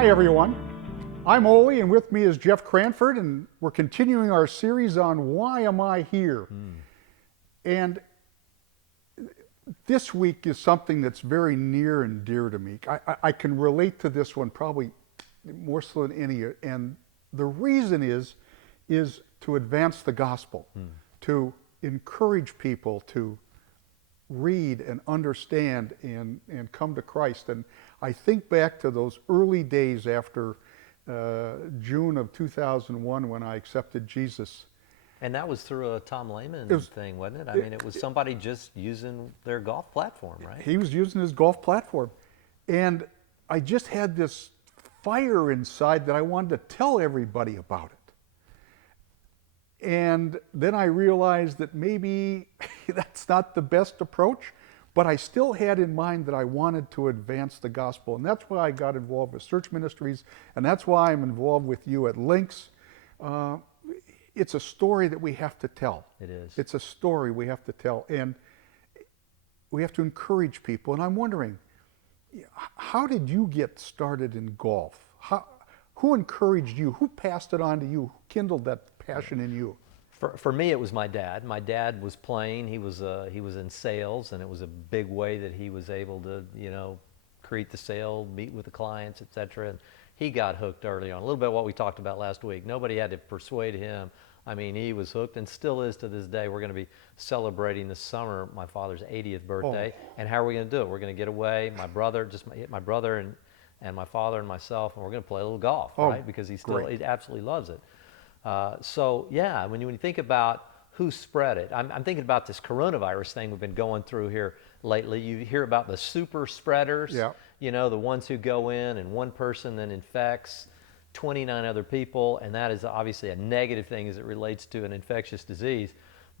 Hi everyone, I'm Ole and with me is Jeff Cranford and we're continuing our series on Why Am I Here? And this week is something that's very near and dear to me. I can relate to this one probably more so than any, and the reason is to advance the gospel, to encourage people to read and understand and come to Christ. And I think back to those early days after June of 2001 when I accepted Jesus. And that was through a Tom Lehman thing, wasn't it? I mean, it was somebody just using their golf platform, right? He was using his golf platform. And I just had this fire inside that I wanted to tell everybody about it. And then I realized that maybe that's not the best approach, but I still had in mind that I wanted to advance the gospel. And that's why I got involved with Search Ministries, and that's why I'm involved with you at Links. It's a story that we have to tell. It is. It's a story we have to tell, and we have to encourage people. And I'm wondering, how did you get started in golf? Who encouraged you? Who passed it on to you? Who kindled that passion in you? For me, it was my dad. My dad was playing. He was in sales, and it was a big way that he was able to, create the sale, meet with the clients, etc. And he got hooked early on. A little bit what we talked about last week. Nobody had to persuade him. I mean, he was hooked and still is to this day. We're going to be celebrating this summer my father's 80th birthday. And how are we going to do it? We're going to get away. My brother, my brother and my father and myself, and we're going to play a little golf, right? Because he absolutely loves it. So yeah, when you think about who spread it, I'm thinking about this coronavirus thing we've been going through here lately. You hear about the super spreaders, the ones who go in and one person then infects 29 other people, and that is obviously a negative thing as it relates to an infectious disease,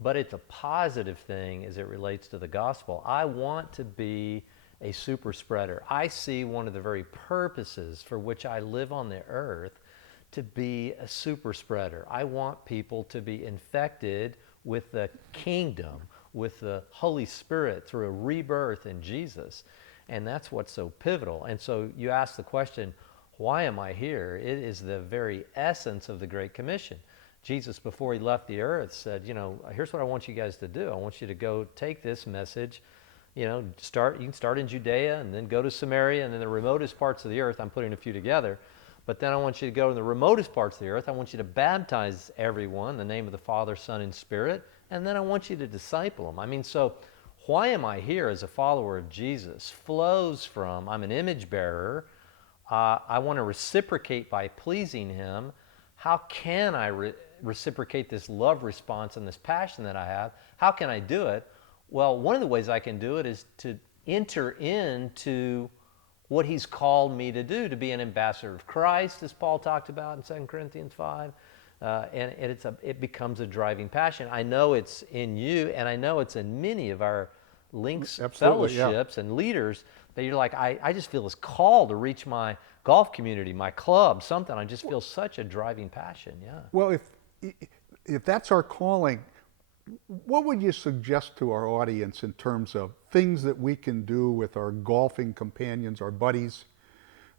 but it's a positive thing as it relates to the gospel. I want to be a super spreader. I see one of the very purposes for which I live on the earth to be a super spreader. I want people to be infected with the kingdom, with the Holy Spirit through a rebirth in Jesus. And that's what's so pivotal. And so you ask the question, why am I here? It is the very essence of the Great Commission. Jesus, before he left the earth, said, here's what I want you guys to do. I want you to go take this message, you can start in Judea and then go to Samaria and then the remotest parts of the earth. I'm putting a few together. But then I want you to go to the remotest parts of the earth. I want you to baptize everyone in the name of the Father, Son, and Spirit. And then I want you to disciple them. I mean, so why am I here as a follower of Jesus flows from I'm an image bearer. I want to reciprocate by pleasing him. How can I reciprocate this love response and this passion that I have? How can I do it? Well, one of the ways I can do it is to enter into what he's called me to do, to be an ambassador of Christ, as Paul talked about in 2 Corinthians 5. And it becomes a driving passion. I know it's in you, and I know it's in many of our Links fellowships and leaders that you're like, I just feel this call to reach my golf community, my club, something. I just feel such a driving passion, Well, if that's our calling, what would you suggest to our audience in terms of things that we can do with our golfing companions, our buddies,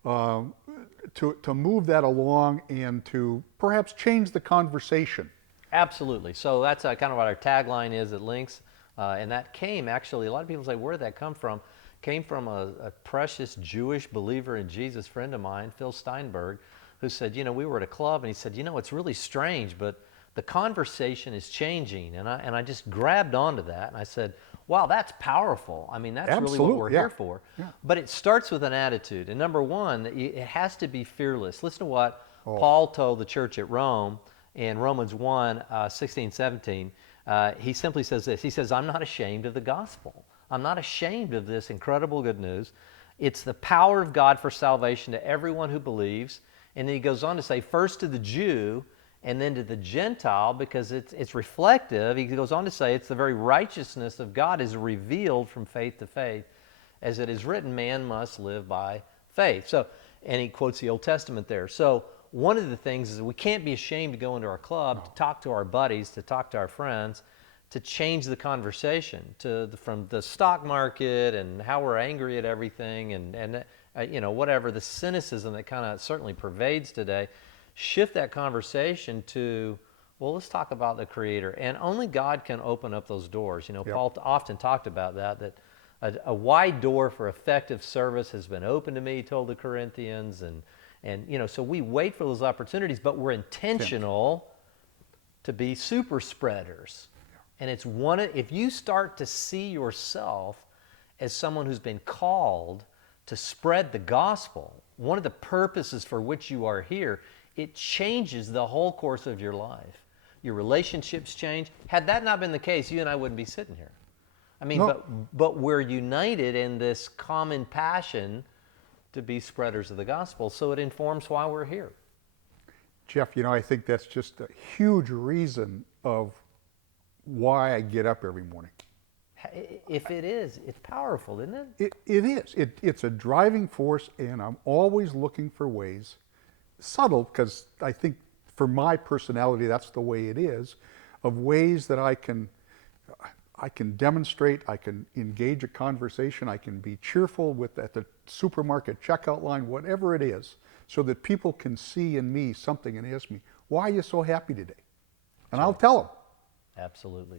to move that along and to perhaps change the conversation? Absolutely. So that's kind of what our tagline is at Links. And that came, actually, a lot of people say, where did that come from? Came from a precious Jewish believer in Jesus friend of mine, Phil Steinberg, who said, we were at a club, and he said, it's really strange, but the conversation is changing. And I just grabbed onto that, and I said, wow, that's powerful. I mean, that's really what we're here for. Yeah. But it starts with an attitude. And number one, it has to be fearless. Listen to what Paul told the church at Rome in Romans 1, 16, 17. He simply says this. He says, I'm not ashamed of the gospel. I'm not ashamed of this incredible good news. It's the power of God for salvation to everyone who believes. And then he goes on to say, first to the Jew and then to the Gentile, because it's reflective. He goes on to say it's the very righteousness of God is revealed from faith to faith. As it is written, man must live by faith. So, and he quotes the Old Testament there. So one of the things is that we can't be ashamed to go into our club, to talk to our buddies, to talk to our friends, to change the conversation from the stock market and how we're angry at everything and whatever the cynicism that kind of certainly pervades today, shift that conversation to, well, let's talk about the Creator. And only God can open up those doors. Yep. Paul often talked about that a wide door for effective service has been opened to me, he told the Corinthians. And so we wait for those opportunities, but we're intentional to be super spreaders. And it's if you start to see yourself as someone who's been called to spread the gospel, one of the purposes for which you are here, it changes the whole course of your life. Your relationships change. Had that not been the case, you and I wouldn't be sitting here. I mean, No. but we're united in this common passion to be spreaders of the gospel, so it informs why we're here. Jeff, I think that's just a huge reason of why I get up every morning. If it is, it's powerful, isn't it? It is. It's a driving force, and I'm always looking for ways, subtle, because I think for my personality, that's the way it is, of ways that I can demonstrate, I can engage a conversation, I can be cheerful at the supermarket checkout line, whatever it is, so that people can see in me something and ask me, why are you so happy today? And I'll tell them. Absolutely.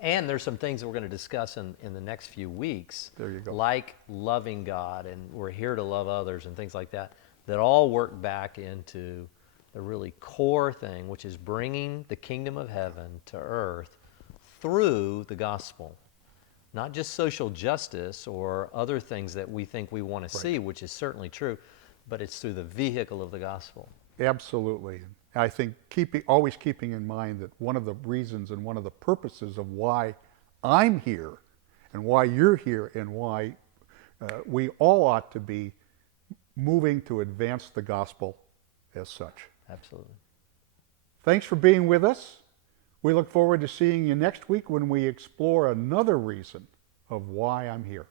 And there's some things that we're going to discuss in the next few weeks. There you go. Like loving God, and we're here to love others and things like that, that all work back into the really core thing, which is bringing the kingdom of heaven to earth through the gospel. Not just social justice or other things that we think we want to see, which is certainly true, but it's through the vehicle of the gospel. Absolutely. I think always keeping in mind that one of the reasons and one of the purposes of why I'm here and why you're here and why we all ought to be moving to advance the gospel as such. Absolutely. Thanks for being with us. We look forward to seeing you next week when we explore another reason of why I'm here.